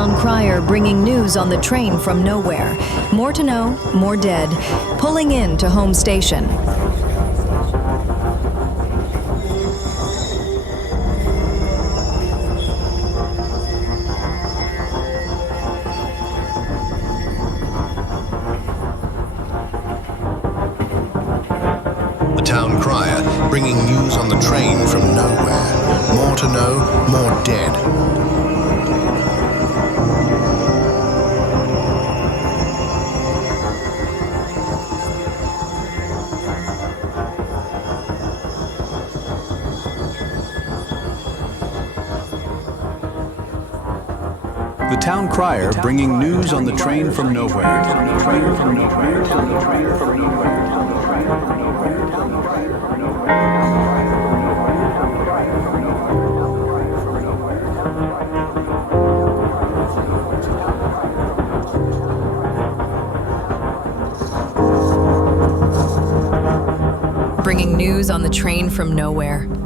town crier bringing news on the train from nowhere. More to know, more dead. Pulling in to home station. The town crier bringing news on the train from nowhere. More to know, more dead. The town crier bringing news on the train from nowhere. Bringing news on the train from nowhere.